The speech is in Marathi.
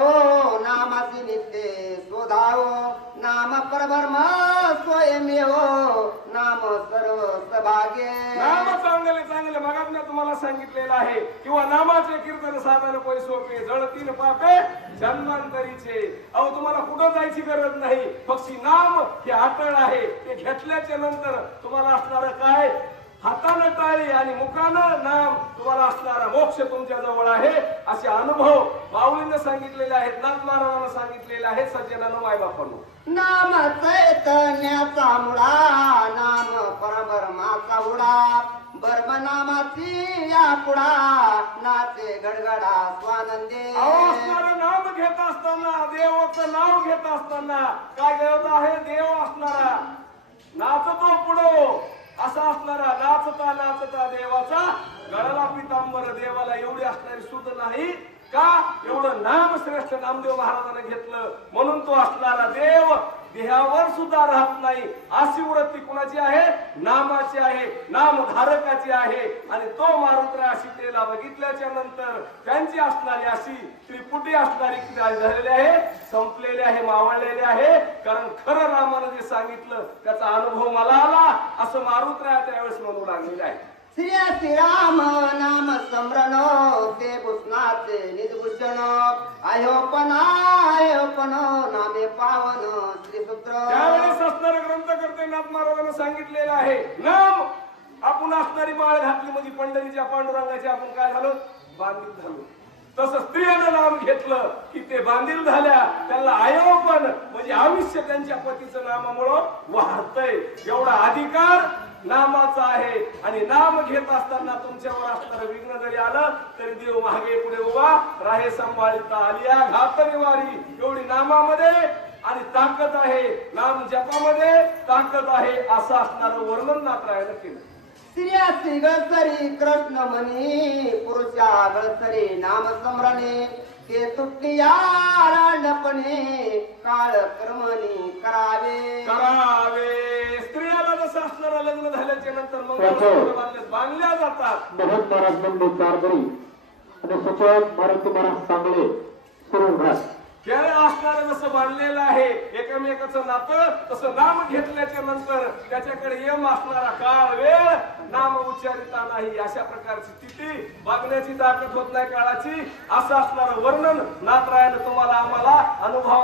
हो नामाची नित्य शोधाओ नाम परब्रह्म स्वयमेव नाम सर्व सभाग्य नाम चांगले चांगले मगात मी तुम्हाला सांगितलेलं आहे किंवा नामाचे कीर्तन साधन पै सोपे जळतील पापे जन्मांतरीचे अहो तुम्हाला कुठं जायची गरज नाही फक्त नाम हे अटळ आहे ते घेतल्याच्या नंतर तुम्हाला असणारं काय हातानं टाळी आणि मुखानं नाम तुम्हाला असणारा मोक्ष तुमच्या जवळ आहे असे अनुभव माऊलीने सांगितलेले आहेत नाथ महाराजांना सांगितलेले आहेत सज्जनांनो मायबापांनो नाम चैतन्याचा मुळा नाम परब्रह्माचा उडा ब्रह्म नामाची या पुढा नाचे गडगडा स्वानंदे असणारं नाम घेत असताना देवाचं नाव घेत असताना काय गरज आहे देव असणारा नाचतो पुढो असा असणारा नाचता नाचता देवाचा गळाला पितांबर देवाला एवढी असणारी सुध नाही का एवढं नाम श्रेष्ठ नामदेव महाराजांनी घेतलं म्हणून तो असणारा देव देहावर सुद्धा राहत नाही अशी वृत्ती कुणाची आहे नामाची आहे नामधारकाची आहे आणि तो मारुतराया सीतेला बघितल्याच्या नंतर त्यांची असणारी अशी त्रिपुटी असणारी झालेली आहे संपलेली आहे मावळलेली आहे कारण खरं रामानं जे सांगितलं त्याचा अनुभव मला आला असं मारुतराया त्यावेळेस म्हणू लागलेलं आहे श्रीराम नाम स्मरण ते भूषणाचे निजभूषण आयोपन नामे पावन श्रीसूत्र त्यावेळेस असणारे ग्रंथकर्ते नाथ महाराजांना सांगितलेलं आहे नाम आपण असणारी माळ घातली म्हणजे पंढरीच्या पांडुरंगाची आपण काय झालो बांधील झालो तसं स्त्रियानं नाम घेतलं की ते बांधील झाल्या त्यांना आयोपन म्हणजे आयुष्य त्यांच्या पतीचं नामामुळं वाहतय एवढा अधिकार नामाचा आहे आणि नाम घेत असताना तुमच्यावर असणारं विघ्न जरी आलं तरी देव मागे पुढे उभा राहे सांभाळता आलिया घात निवारी एवढी नामामध्ये आणि ताकद आहे नाम जपामध्ये ताकद आहे असं असणारं वर्णन नाथरायानं केलं स्त्रियाची गळसरी कृष्ण म्हणी पुरुषा गळसरी नाम स्मरणे ते तुटल्यापणे काळ कर्मणी करावे स्त्रियाला जसं असणारा लग्न झाल्याच्या नंतर मग बांधल्या जातात बहुत महाराज बंधू कारभारी आणि सचिव मारुती महाराज चांगले सुरुवात त्याने असणारं जसं बांधलेलं आहे एकमेकाचं नातं तसं नाम घेतल्याच्या नंतर त्याच्याकडे यम असणारा काळ वेळ नाम उच्चारिता नाही अशा प्रकारची स्थिती बघण्याची ताकद होत नाही काळाची असं असणारं वर्णन नाथरायानं तुम्हाला आम्हाला अनुभव